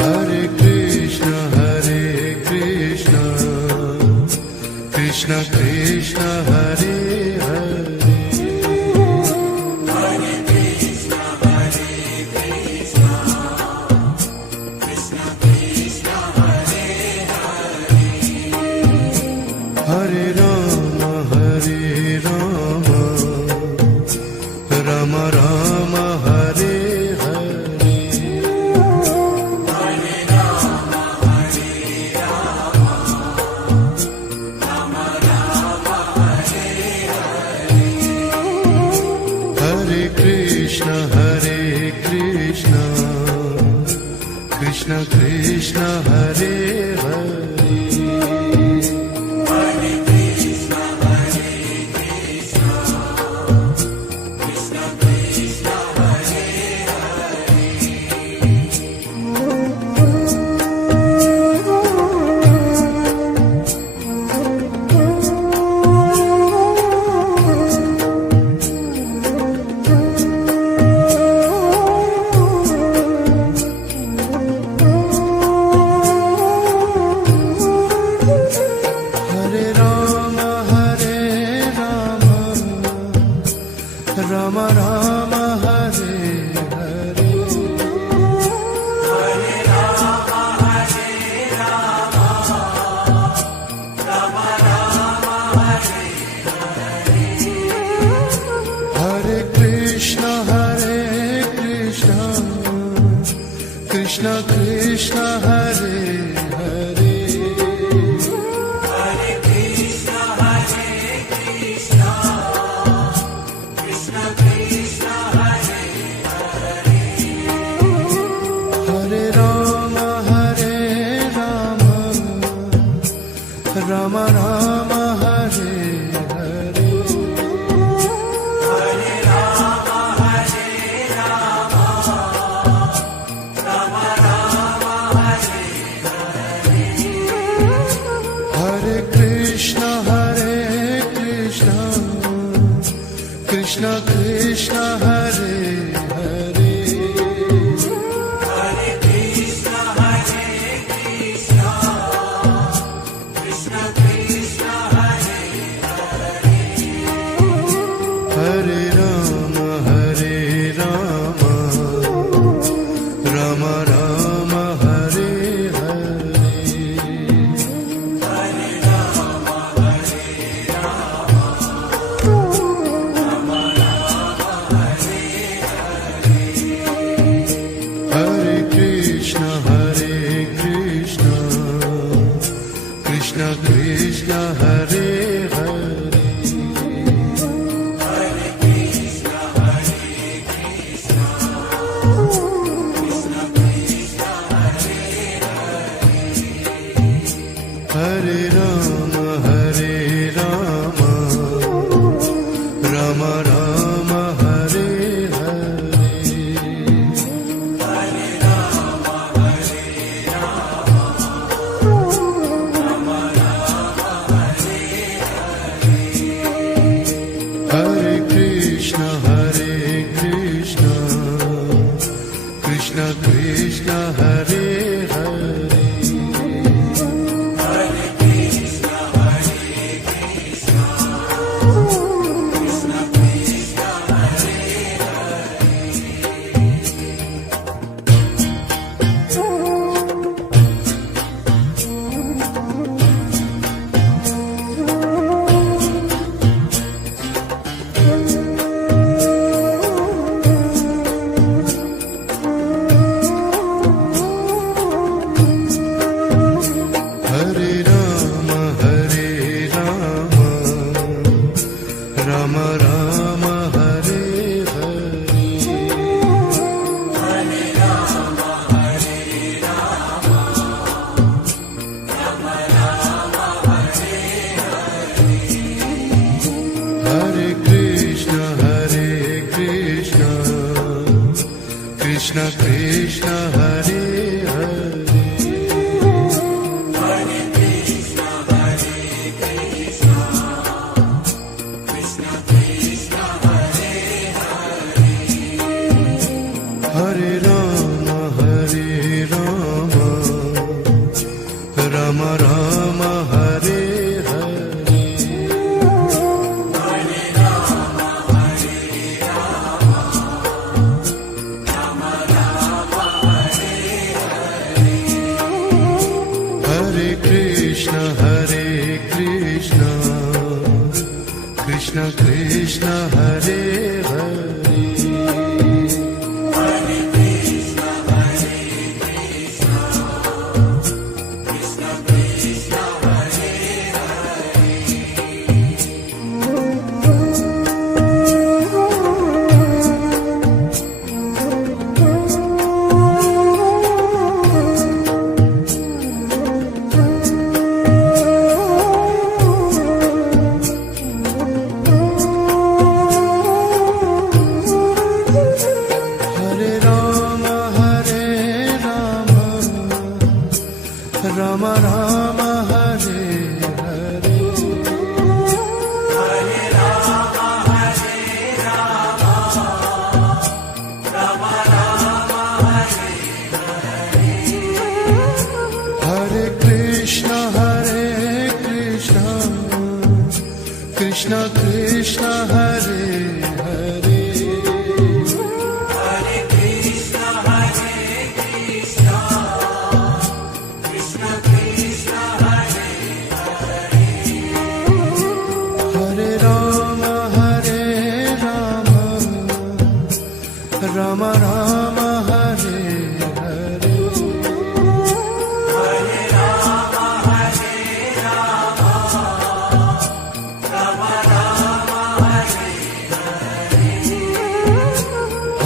Hare Krishna, Krishna Krishna, Hare Hare. Hare Rama, Rama Rama, Hare Hare. Hare Krishna, Krishna Krishna, Hare Hare. Rama Rama, Hare Hare. Hare Rama, Rama Rama, Hare Hare. Hare Krishna, Krishna Krishna, Hare Hare. Hare Krishna, Krishna Krishna, Hare Hare. Hare Rama, Rama Rama, Hare Hare. Hare Rama, Rama Rama, Hare Hare. Hare Krishna, Krishna Krishna, Hare Hare. Hare Krishna, Krishna Krishna, Hare Hare. Hare Rama, Rama Rama, Hare Hare. Hare Rama, Hare Krishna, Krishna Krishna, Hare Hare. Hare Krishna, Krishna Krishna, Hare Hare. Hare Rama, Rama Rama, Hare Hare. Hare Rama, Rama Rama, Hare Hare. Hare Krishna, Krishna Krishna, Hare Hare. Hare Krishna, Krishna Krishna, Hare Hare Rama, Rama Rama, Hare Hare. Hare Rama, Rama Rama, Hare Hare. Hare Krishna, Krishna Krishna, Hare Hare. Hare Krishna, Krishna Krishna, Hare Hare. Krishna Krishna Hare Hare Rama Rama Hare Hare Hare Rama Hare Rama Rama Rama Hare Hare Hare Krishna Krishna Krishna Hare Hare Hare Krishna Krishna Krishna Hare Hare Hare Rama Rama Rama Hare Hare Hare Rama Hare Rama Rama Rama Hare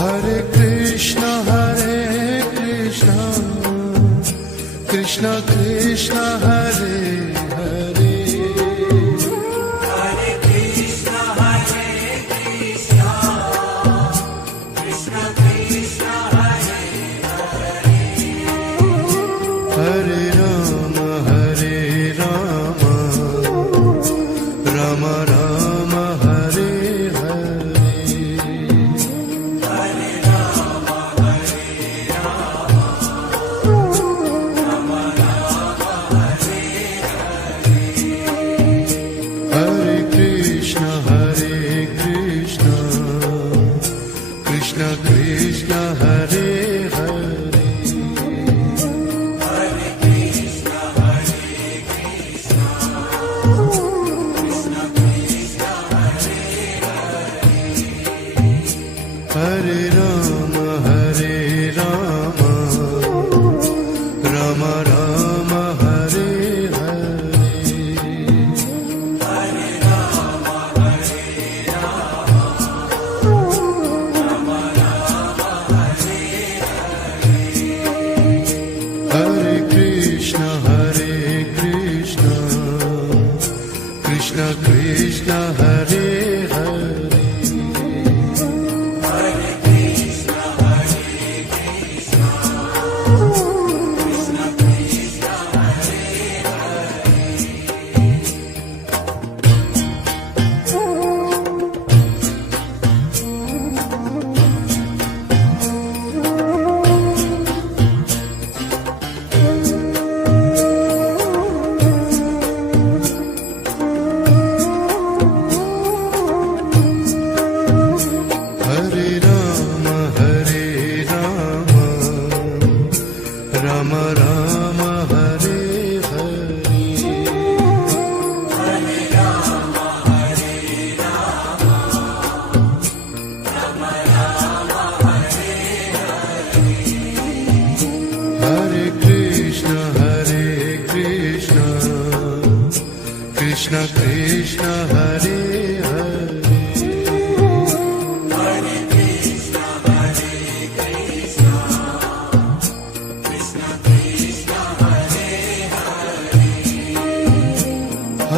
Hare Krishna Krishna Krishna Hare Hare Hare Krishna Krishna Krishna Hare Hare Hare Rama Rama Rama Hare Hare Hare Rama Hare Rama Rama Rama Hare Hare Krishna Krishna Krishna Hare Hare Hare Krishna Krishna Krishna Krishna Hare Hare Rama Rama Rama Hare Hare Hare Rama Hare Rama Rama Rama Hare Hare Krishna Krishna Krishna Hare Hare Hare Krishna Krishna Krishna Krishna Hare Hare Rama Rama Rama Hare Hare Hare Rama Hare Rama Rama Rama Hare Hare Krishna Krishna Krishna Hare Hare Hare Krishna Krishna Krishna Krishna Hare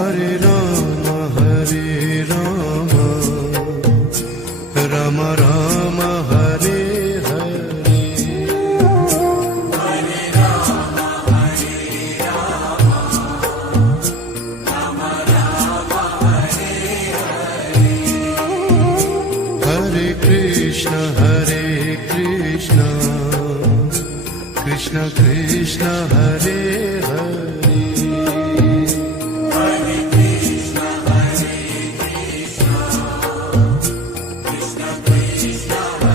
Hare Rama Rama Rama Hare Hare Hare Rama Hare Rama Rama Rama Hare Hare Krishna Krishna Krishna Hare Hare Hare Krishna Krishna Krishna Krishna Hare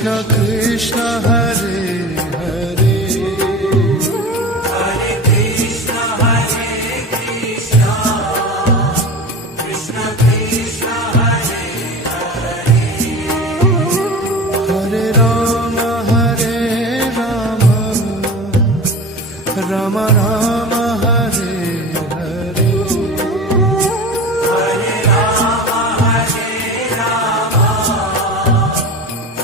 Krishna Krishna Hare Hare Hare Krishna, Hare Krishna, Krishna Krishna, Hare Hare, Hare Ram Ram Ram Hare Hare Hare Rama, Hare Rama,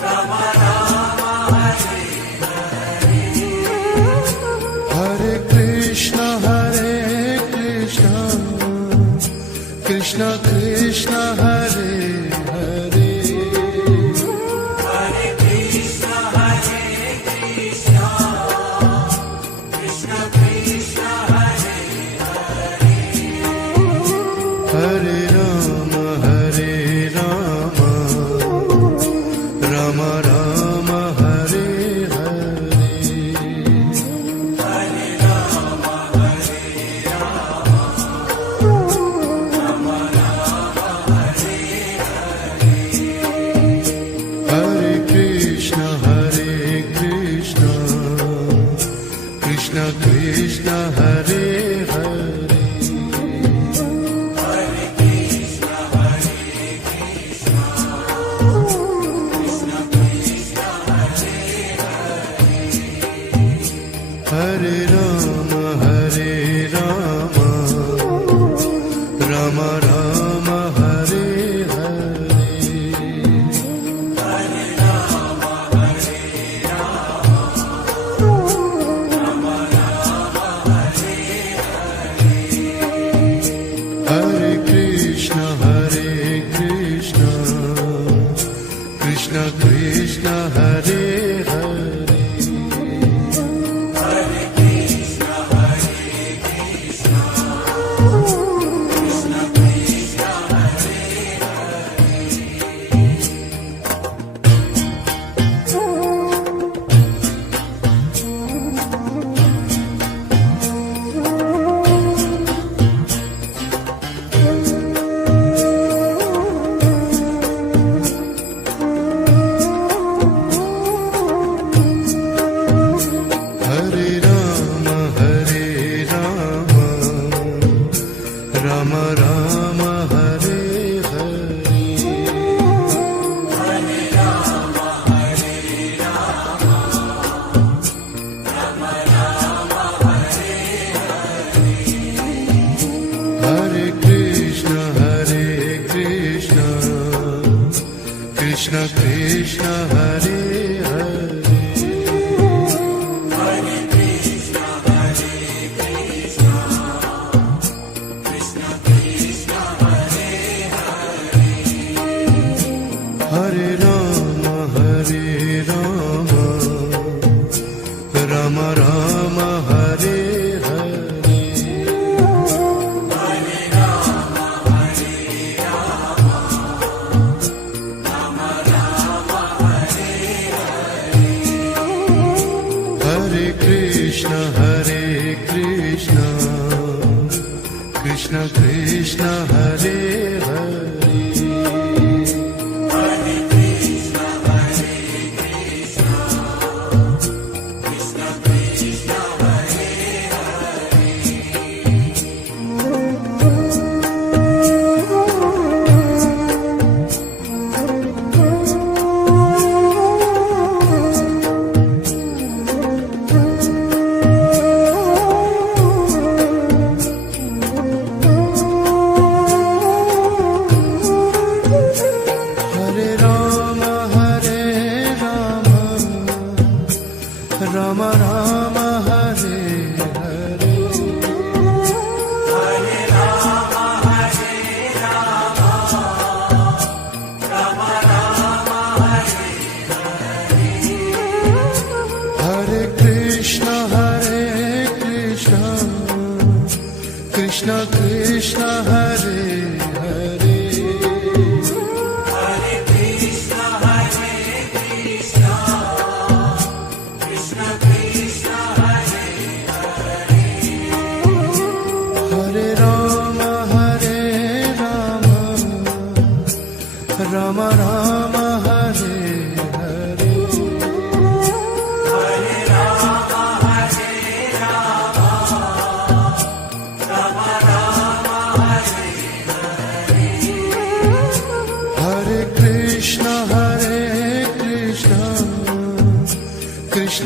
Rama Rama, Hare Hare Krishna Krishna Krishna Hare Hare Hare Krishna, Hare Krishna, Krishna Krishna, Hare Hare Ram Ram Ram Hare Hare Hare Rama, Hare Rama, Rama Rama, Hare Hare Krishna Krishna Krishna Hare Hare Hare Krishna, Hare Krishna, Krishna Krishna, Hare Hare Ram Ram Ram Hare Hare Hare Rama, Hare Rama, Rama Rama, Hare Hare Krishna Krishna Krishna Hare Hare Hare Krishna, Hare Krishna, Krishna Krishna, Hare Hare Ram Ram Ram Hare Hare Hare Rama, Hare Rama, Rama Rama, Hare Hare Krishna Krishna Krishna Hare Hare Hare Krishna, Hare Krishna, Krishna Krishna, Hare Hare Ram Ram Ram Hare Hare Hare Rama, Hare Rama, Rama Rama, Hare Hare Krishna Krishna Krishna Hare Hare Hare Krishna, Hare Krishna, Krishna Krishna, Hare Hare Ram Ram Ram Hare Hare Hare Rama, Hare Rama, Rama Rama, Hare Hare Krishna Krishna Krishna Hare Hare Hare Krishna, Hare Krishna, Krishna Krishna, Hare Hare Ram Ram Ram Hare Hare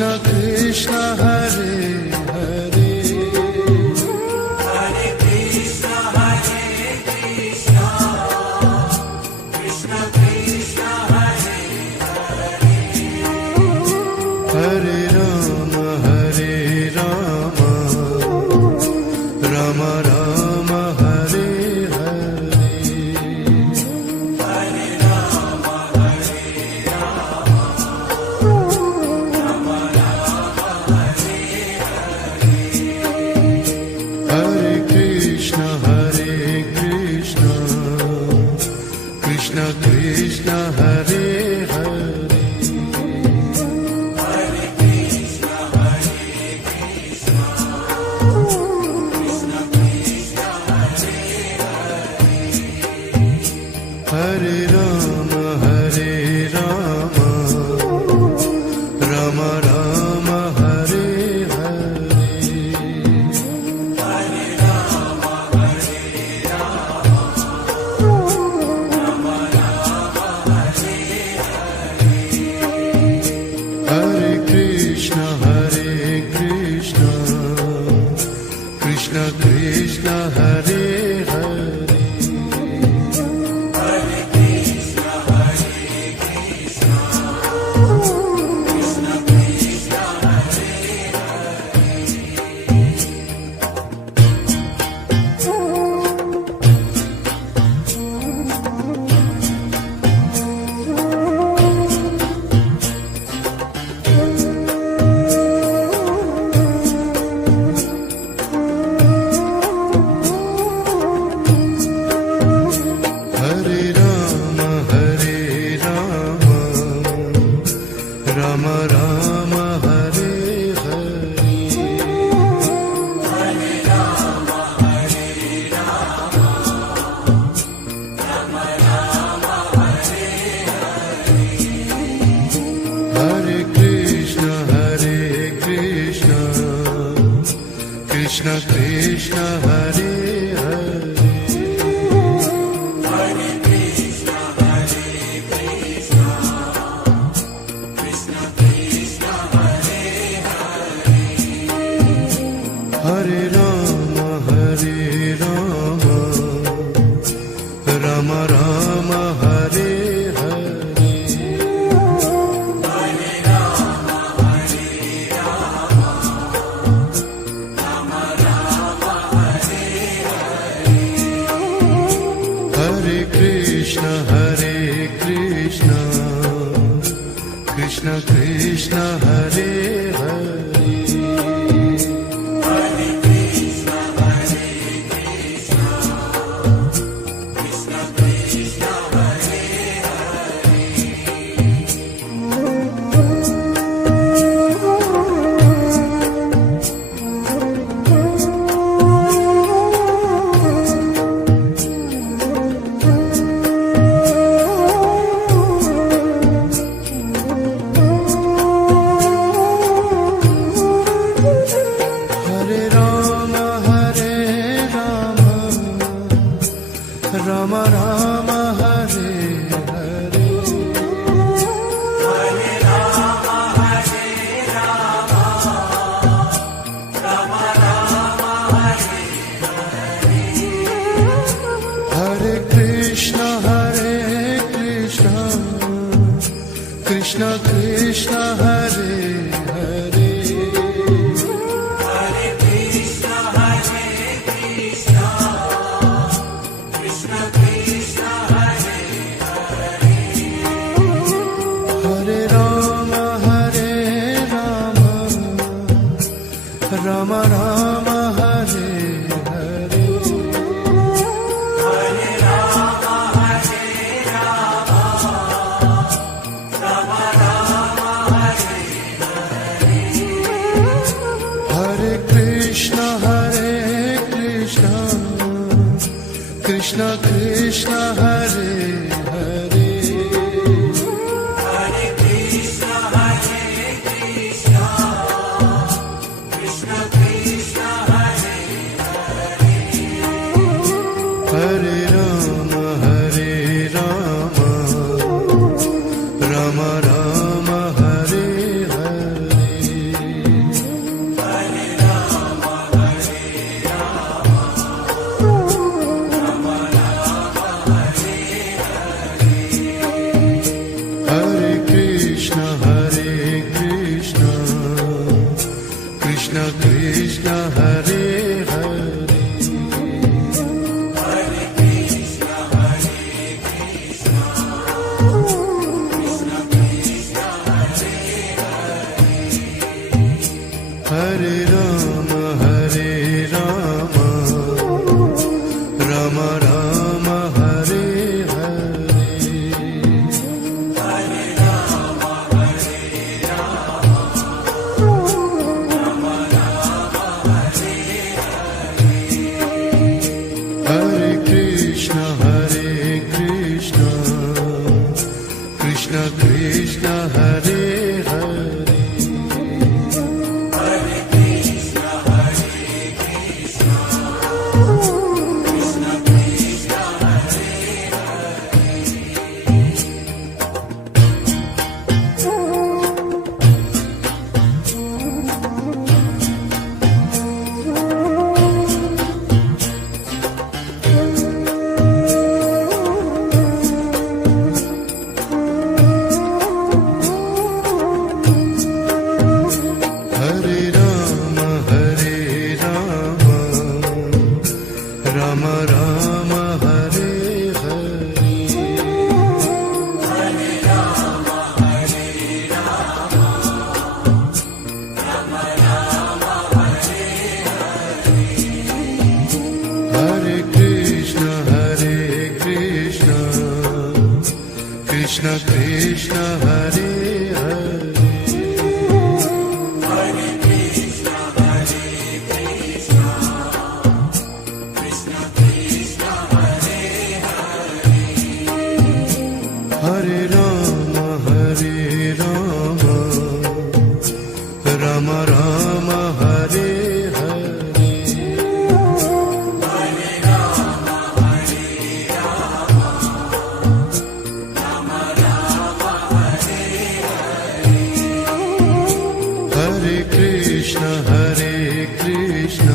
Krishna Krishna Hare Hare Hare Krishna, Hare Krishna, Krishna Krishna, Hare Hare Rama Hare Rama Rama Rama Hare Hare Hare Rama, Hare Rama, Rama Rama, Hare Hare Krishna Krishna Krishna Hare Hare Hare Krishna, Hare Krishna, Krishna Krishna, Hare Hare Rama Hare Rama Rama Rama Hare Hare Hare Rama, Hare Rama, Rama Rama, Hare Hare Krishna Krishna Krishna Hare Hare Hare Krishna, Hare Krishna, Krishna Krishna, Hare Hare Rama Hare Rama Rama Rama Hare Hare Hare Rama, Hare Rama, Rama Rama, Hare Hare Krishna Krishna Krishna Hare Hare Hare Krishna, Hare Krishna, Krishna Krishna, Hare Hare Rama Hare Rama Rama Rama Hare Hare Hare Rama, Hare Rama, Rama Rama, Hare Hare Krishna Krishna Krishna Hare Hare Hare Krishna, Hare Krishna, Krishna Krishna, Hare Hare Rama Hare Rama Rama Rama Hare Hare Hare Rama, Hare Rama, Rama Rama, Hare Hare Krishna Krishna Krishna Hare Hare Hare Krishna, Hare Krishna, Krishna Krishna, Hare Hare Rama Hare Rama Rama Rama Hare Hare Hare Rama, Hare Rama, Rama Rama, Hare Krishna Krishna Hare Hare Ram Ram Hare Hare Hare Krishna Krishna Krishna Hare Hare Hare Ram Ram Ram Hare Hare Hare Krishna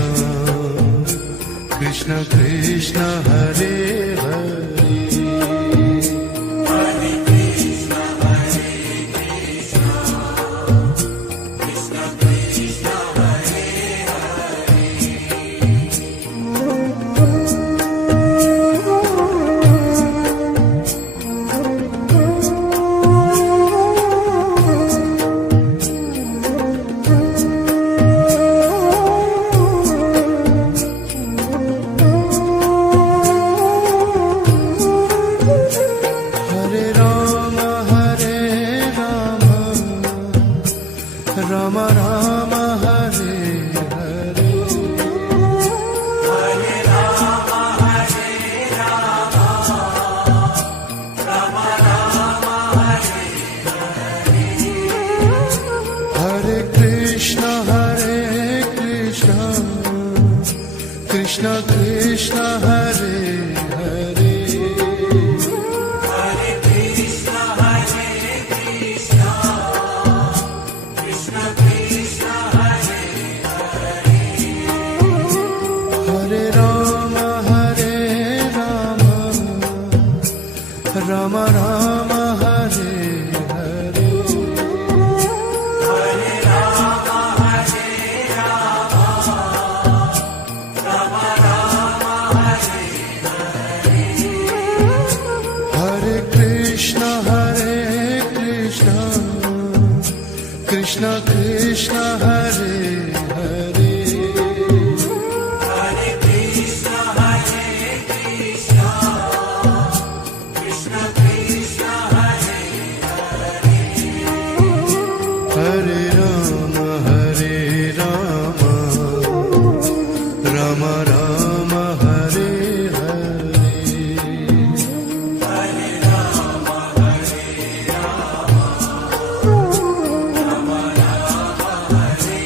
Krishna Krishna Hare Hare Ram Ram Hare Hare Hare Ram Hare Ram Ram Ram Hare Hare Krishna Krishna Krishna Hare Hare Hare Krishna Krishna Krishna Hare Hare Ram Ram Ram Hare Hare Hare Ram Hare Ram Ram Ram Hare Hare Krishna Krishna Krishna Hare Hare Hare Krishna Krishna Krishna Hare Hare Ram Ram Ram Hare Hare Hare Ram Hare Ram Ram Ram Hare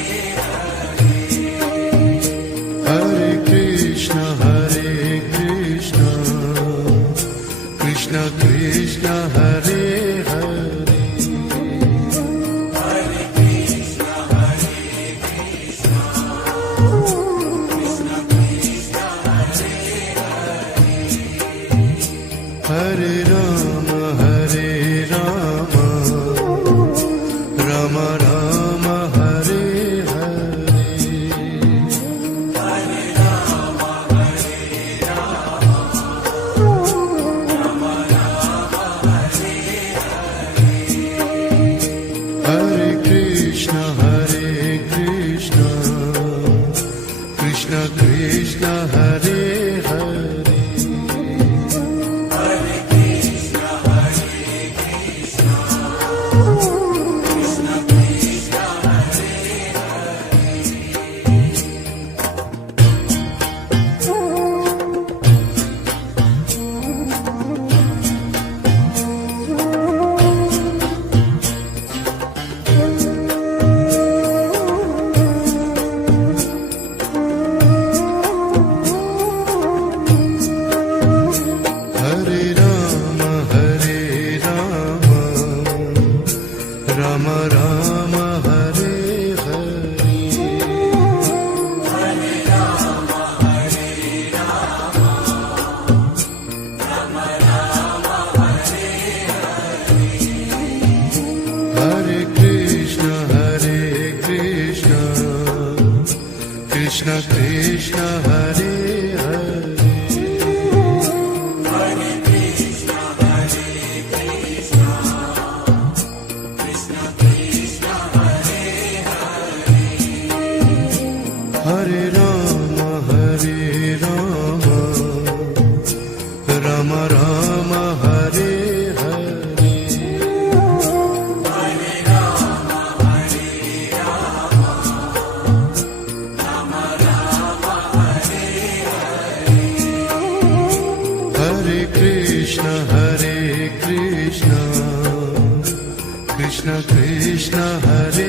Krishna Krishna Hare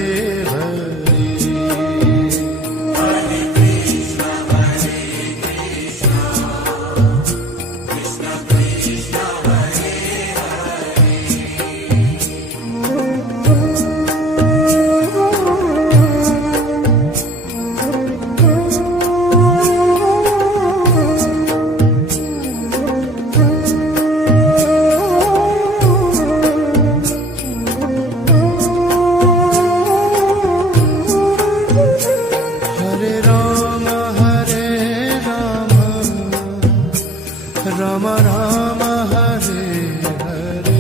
Hare Hare Krishna, Hare Krishna, Krishna Krishna, Hare Hare Ram Ram Ram Hare Hare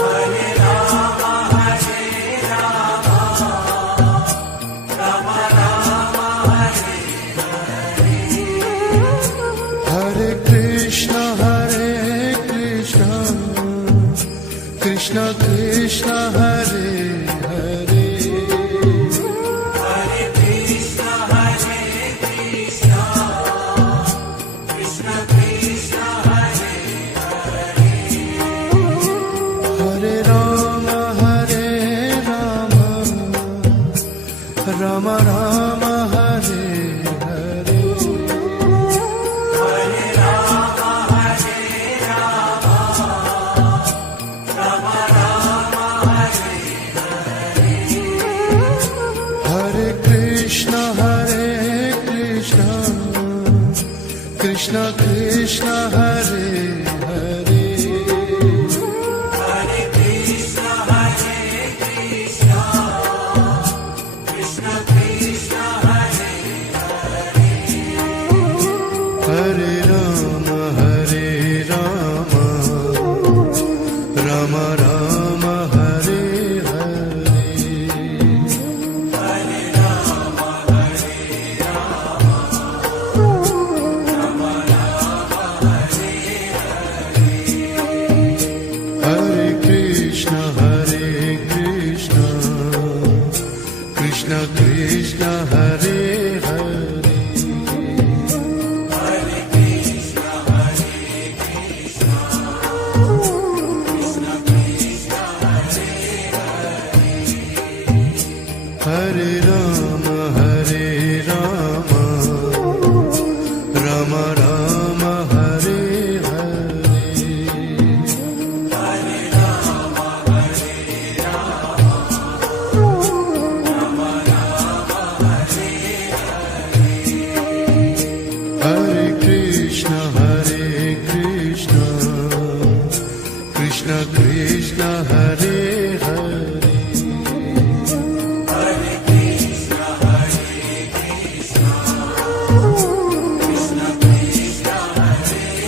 Hare Rama, Hare Rama, Rama Rama, Hare Hare Krishna Krishna Krishna Hare Hare Hare Krishna, Hare Krishna, Krishna Krishna, Hare Hare Ram Ram Ram Hare Hare Hare Rama, Hare Rama, Rama Rama, Hare Hare Krishna Krishna Krishna Hare Hare Hare Krishna, Hare Krishna, Krishna Krishna, Hare Hare Ram Ram Ram Hare Hare Hare Rama, Hare Rama, Rama Rama, Hare Hare Krishna Krishna Krishna Hare Hare Hare Krishna, Hare Krishna, Krishna Krishna, Hare Hare Ram Ram Ram Hare Hare Hare Rama, Hare Rama, Rama Rama, Hare Hare Krishna Krishna Krishna Hare Hare Hare Krishna, Hare Krishna, Krishna Krishna, Hare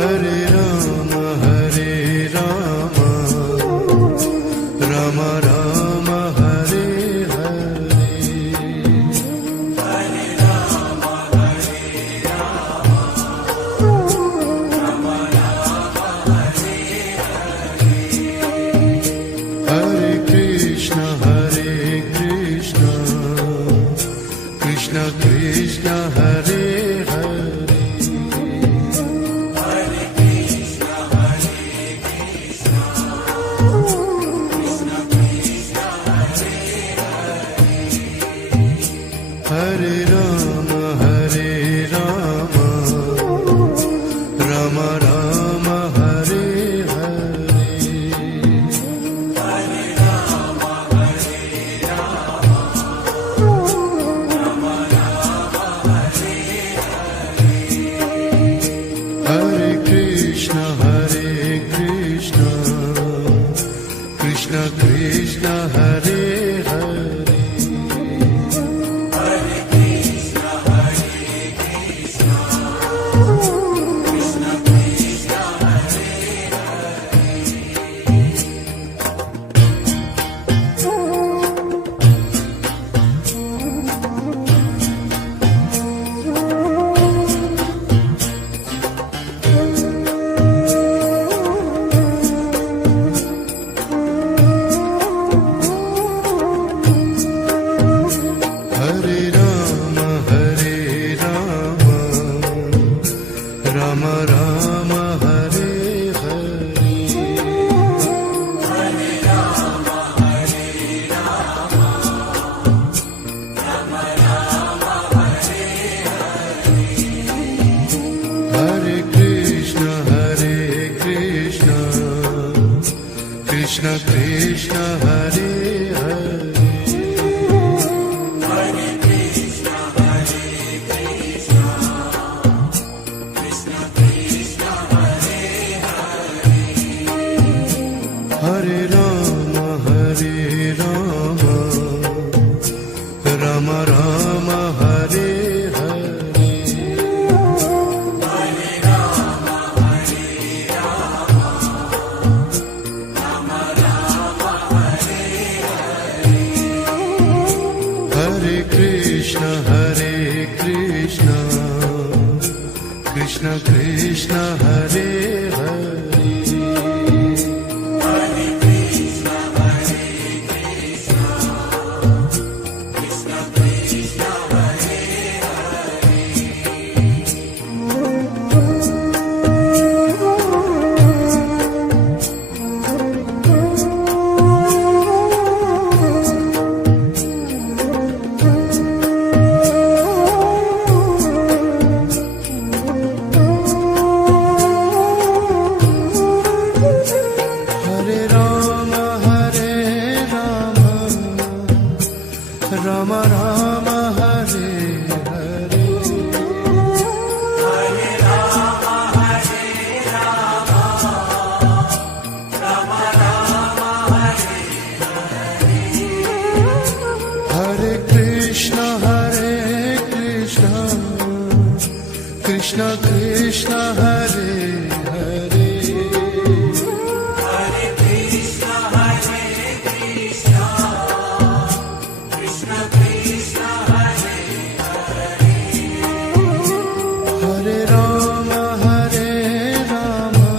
Hare Rama, Hare Rama, Rama Rama, Hare Hare. Hare Krishna, Krishna Krishna, Hare Hare. Hare Rama, Hare Rama, Rama Rama, Hare Hare. Hare Krishna, Krishna Krishna, Hare Hare. Hare Rama, Hare Rama, Rama Rama, Hare Hare. Hare Krishna, Krishna Krishna, Hare Hare. Hare Rama, Hare Rama, Rama Rama, Hare Hare. Hare Krishna, Krishna Krishna, Hare Hare. Hare Rama, Hare Rama, Rama Rama, Hare Hare. Hare Krishna, Krishna Krishna, Hare Hare. Hare Rama, Hare Rama,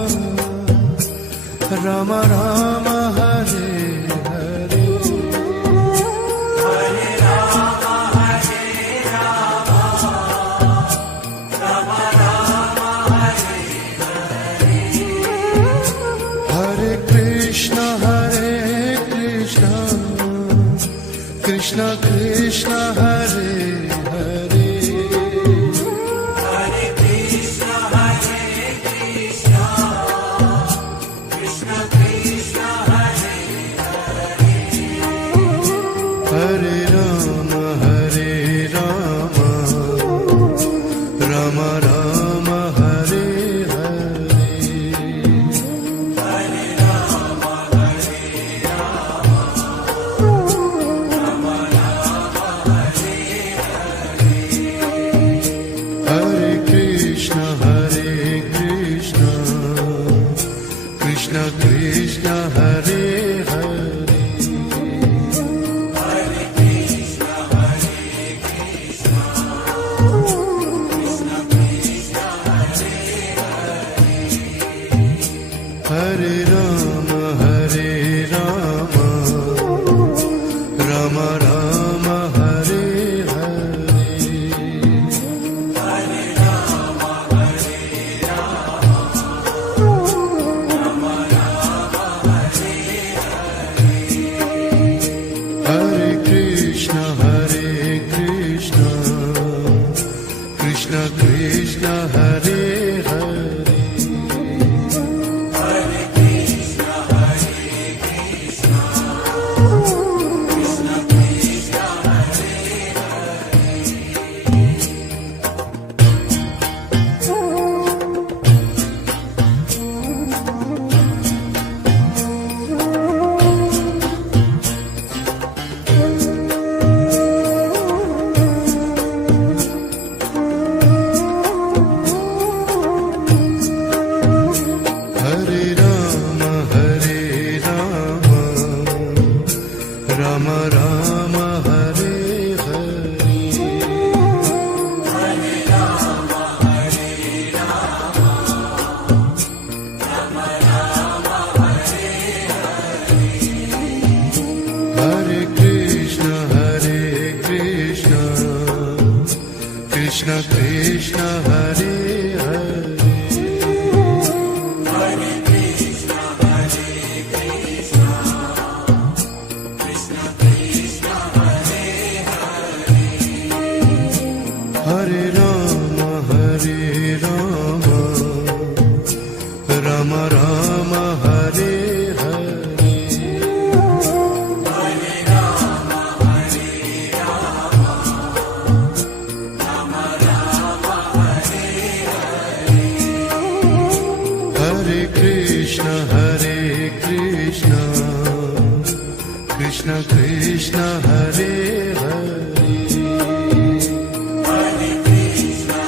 Rama Rama, Hare Hare. Hare Krishna, Krishna Krishna, Hare Hare. Hare Rama, Hare Rama, Rama Rama, Hare Hare. Hare Krishna, Hare Rama, Rama Rama, Hare Hare. Hare Rama, Rama Rama, Hare Hare. Hare Krishna, Krishna Krishna, Hare Hare. Hare Krishna, Krishna Krishna, Hare Hare. Hare Rama, Rama Rama, Hare Hare. Hare Rama, Rama Rama, Hare Hare. Hare Krishna, Krishna Krishna, Hare Hare. Hare Krishna, Krishna Krishna, Hare Hare. Hare Rama, Rama Rama, Hare Hare. Hare Rama, Rama Rama, Hare Hare. Hare Krishna, Krishna Krishna, Hare Hare. Hare Krishna,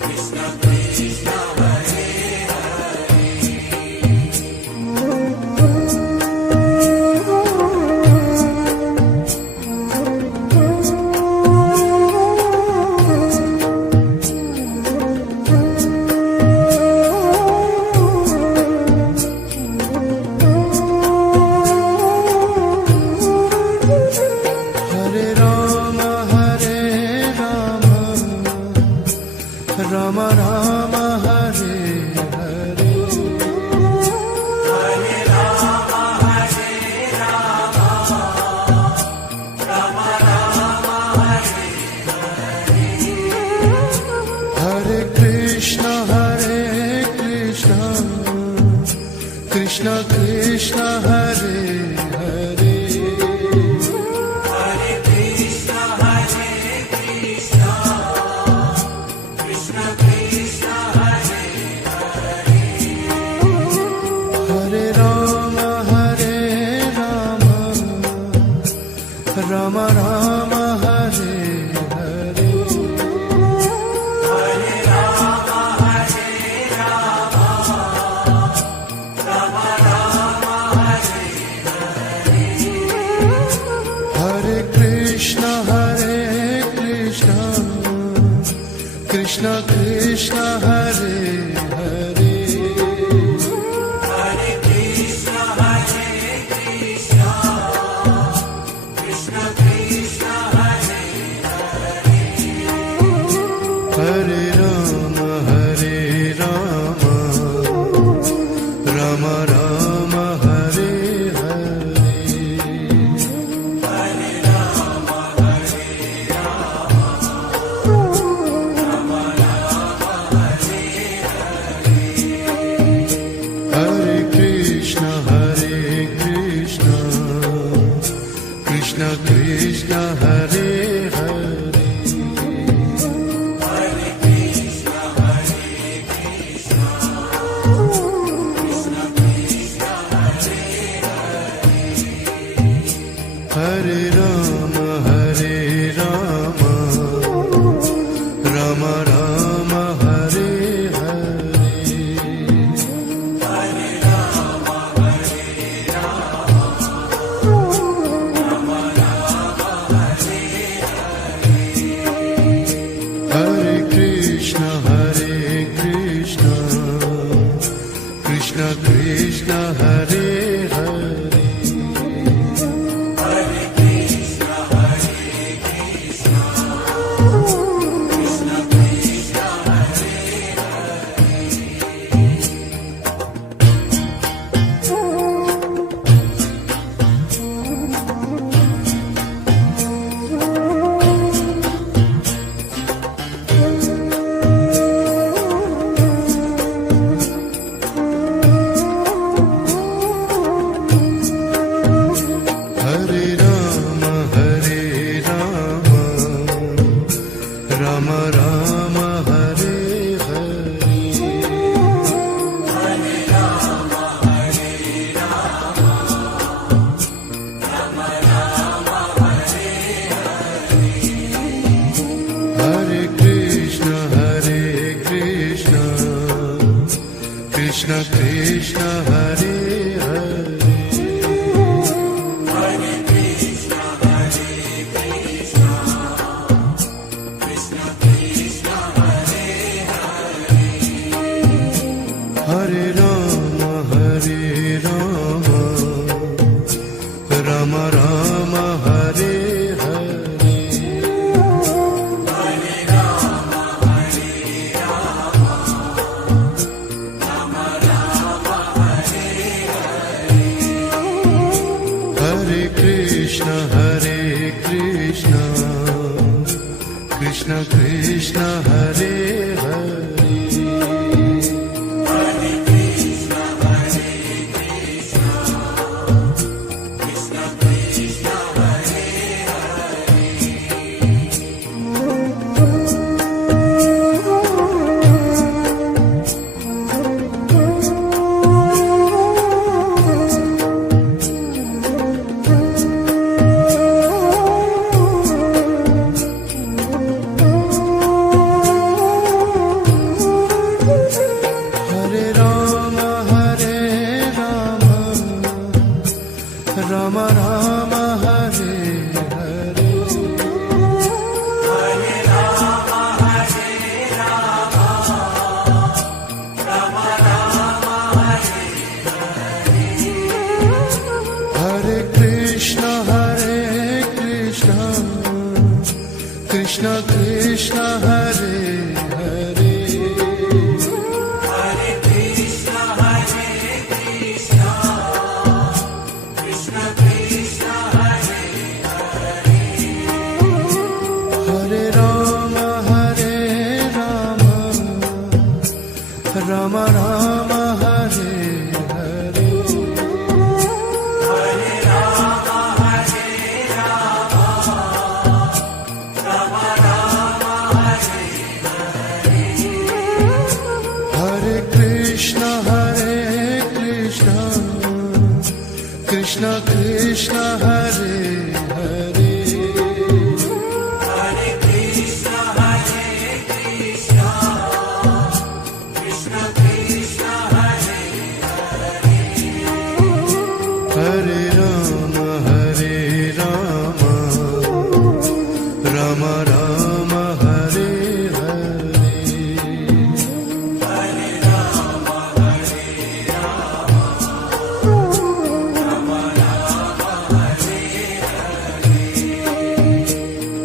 Krishna Krishna, Hare Hare. Hare Rama, Rama Rama, Hare Hare. Hare Rama, Rama Rama, Hare Hare. Hare Krishna, Krishna Krishna, Hare Hare. Hare Krishna, Krishna Krishna, Hare Hare. Hare Rama, Rama Rama, Hare Hare. Hare Rama, Rama Rama, Hare Hare. Hare Krishna, Krishna Krishna, Hare Hare. Hare Krishna, Krishna Krishna, Hare Hare. Hare Rama, Rama Rama, Hare Hare. Hare Rama, Rama Rama, Hare Hare. Hare Krishna, Krishna Krishna, Hare Hare. Hare Krishna, Krishna Krishna, Hare Hare. Hare Rama, Rama Rama, Hare Hare. Hare Rama, Rama Rama, Hare Hare. Hare Krishna, Rama Rama Hare Hare Hare Rama, Hare Rama, Rama Rama, Hare Hare. Hare Krishna Krishna Krishna Hare Hare Hare Krishna, Hare Krishna, Krishna Krishna, Hare Hare. Hare Rama Rama Rama Hare Hare Hare Rama, Hare Rama, Rama Rama, Hare Hare. Hare Krishna Krishna Krishna Hare Hare Hare Krishna, Hare Krishna, Krishna Krishna, Hare Hare Rama Rama Rama Hare Hare Hare Rama, Hare Rama, Rama Rama, Hare Hare Krishna Krishna Krishna Hare Hare Hare Krishna, Hare Krishna, Krishna Krishna, Hare Hare Rama Rama Rama Hare Hare Hare Rama, Hare Rama, Rama Rama, Hare Hare Krishna Krishna Krishna Hare Hare Hare Krishna, Hare Krishna, Krishna Krishna, Hare Hare Rama Rama Rama Hare Hare Hare Rama, Hare Rama, Rama Rama, Hare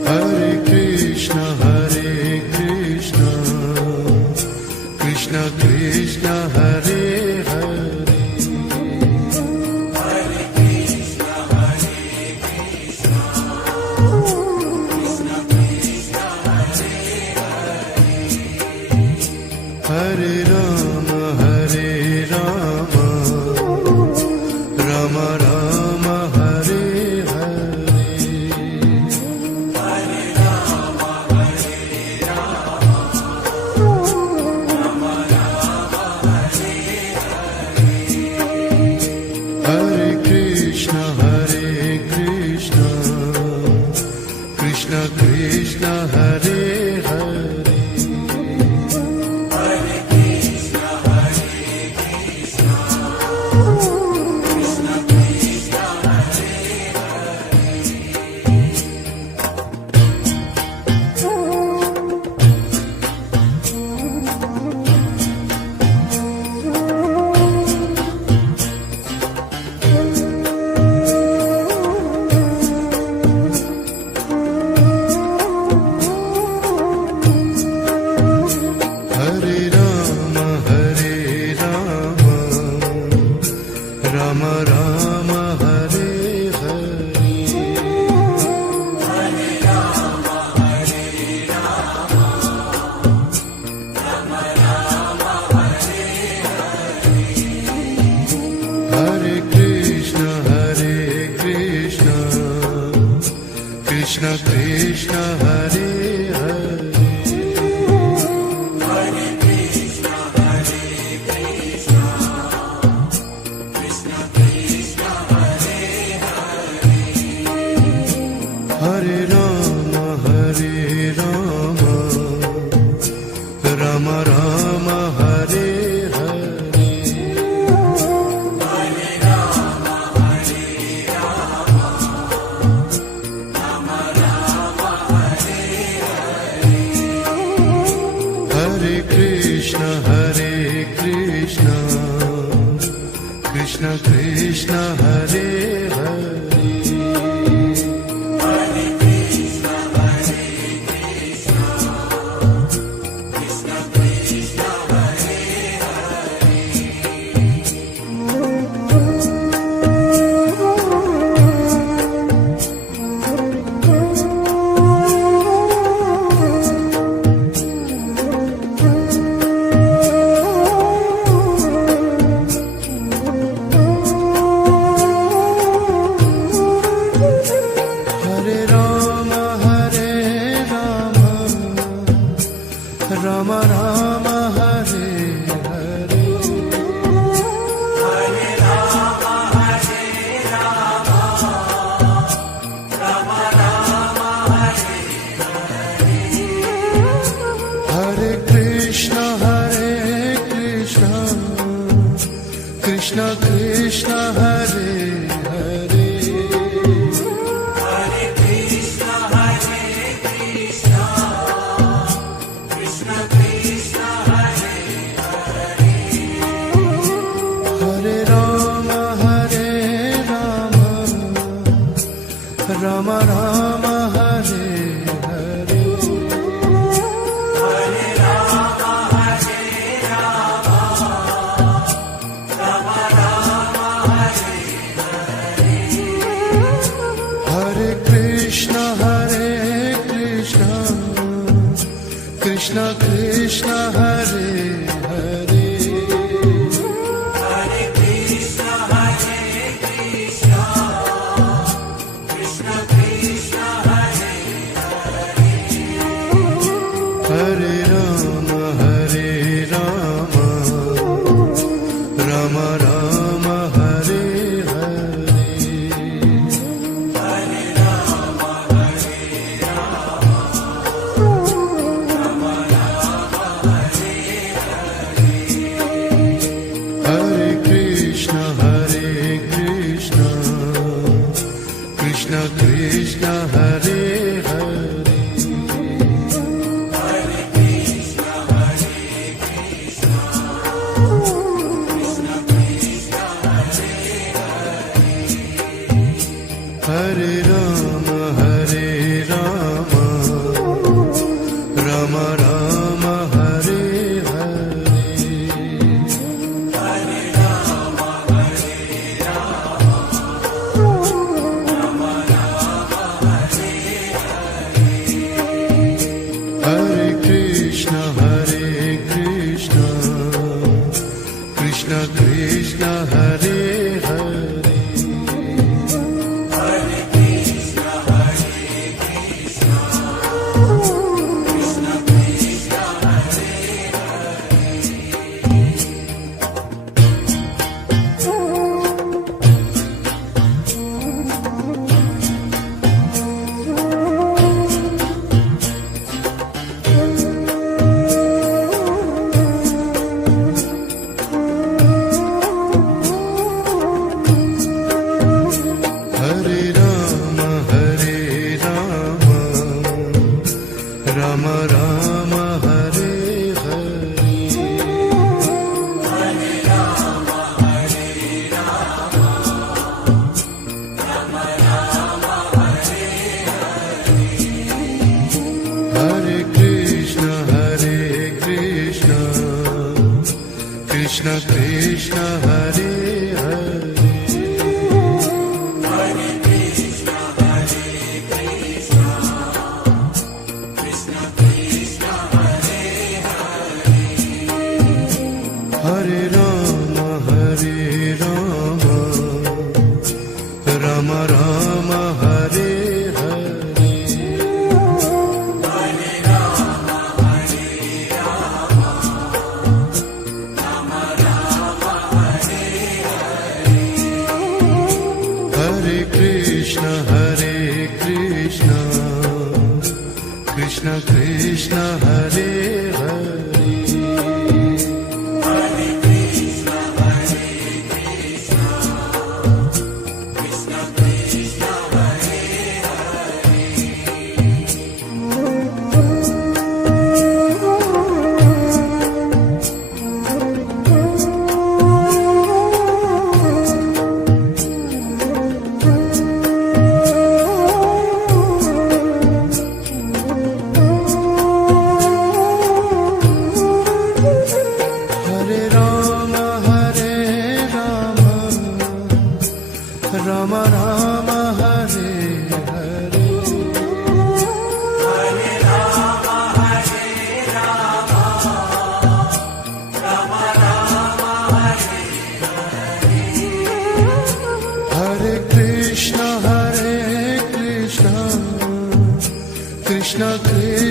Hare Krishna Krishna Krishna Hare Hare Hare Krishna, Hare Krishna, Krishna Krishna, Hare Hare Rama Rama Rama Hare Hare Hare Rama, Hare Rama, Rama Rama, Hare Hare Krishna Krishna Krishna Hare Hare Hare Krishna, Krishna Krishna Hare Hare Rama Rama Hare Hare Hare Rama Hare Rama, Rama Rama Hare Hare. Hare Krishna Krishna Krishna Hare Hare Hare Krishna, Krishna Krishna, Hare Hare. Hare Rama Rama Rama Hare Hare Hare Rama Hare Rama, Rama Rama Hare Hare. Hare Krishna Krishna Krishna Hare Hare Hare Krishna, Krishna Krishna, Hare Hare. Hare Rama Rama Rama Hare Hare Hare Rama Hare Rama, Rama Rama Hare Hare. Hare Krishna Krishna Krishna Hare Hare Hare Krishna, Krishna Krishna, Hare Hare. Hare Rama Rama Rama Hare Hare Hare Rama Hare Rama, Rama Rama Hare Hare. Hare Krishna Krishna Krishna Hare Hare Hare Krishna, Krishna Krishna, Hare Hare. Hare Rama Rama Rama Hare Hare Hare Rama Hare Rama, Rama Rama Hare Hare. Hare Krishna Krishna Krishna Hare Hare Hare Krishna, Krishna Krishna Krishna, Hare Hare. Hare Rama Rama Rama Hare Hare Hare Rama Hare Rama, Rama Rama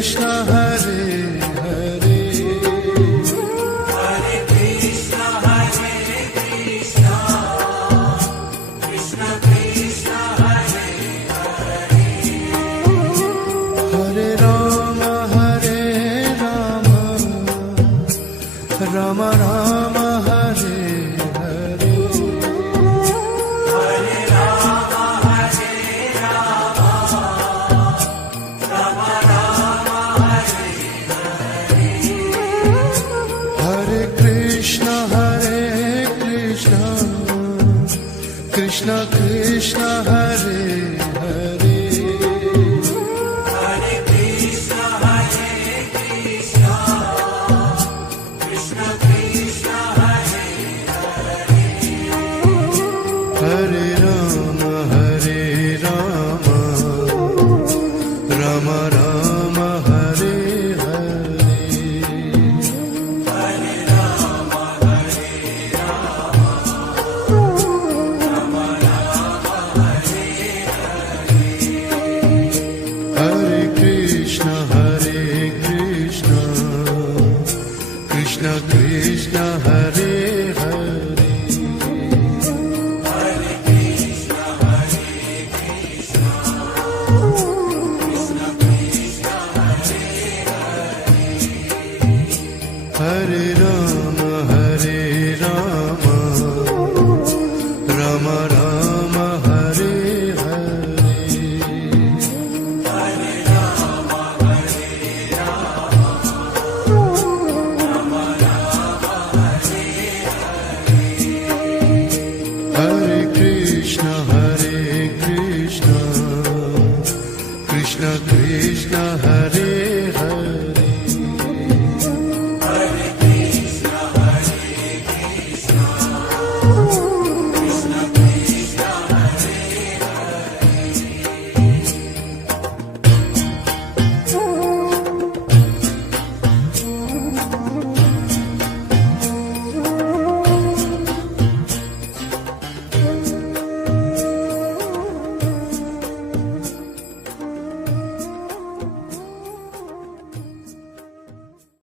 Krishna Hare Hare Hare Krishna, Krishna Krishna, Hare Hare, Hare Ram Ram Ram Hare Hare Hare Rama, Rama Rama, Hare Hare Krishna Krishna Krishna Hare Hare Hare Krishna, Krishna Krishna, Hare Hare Ram Ram Ram Hare Hare Hare Rama, Hare Krishna Krishna Krishna Hare Hare Hare Krishna, Krishna Krishna, Hare Hare Ram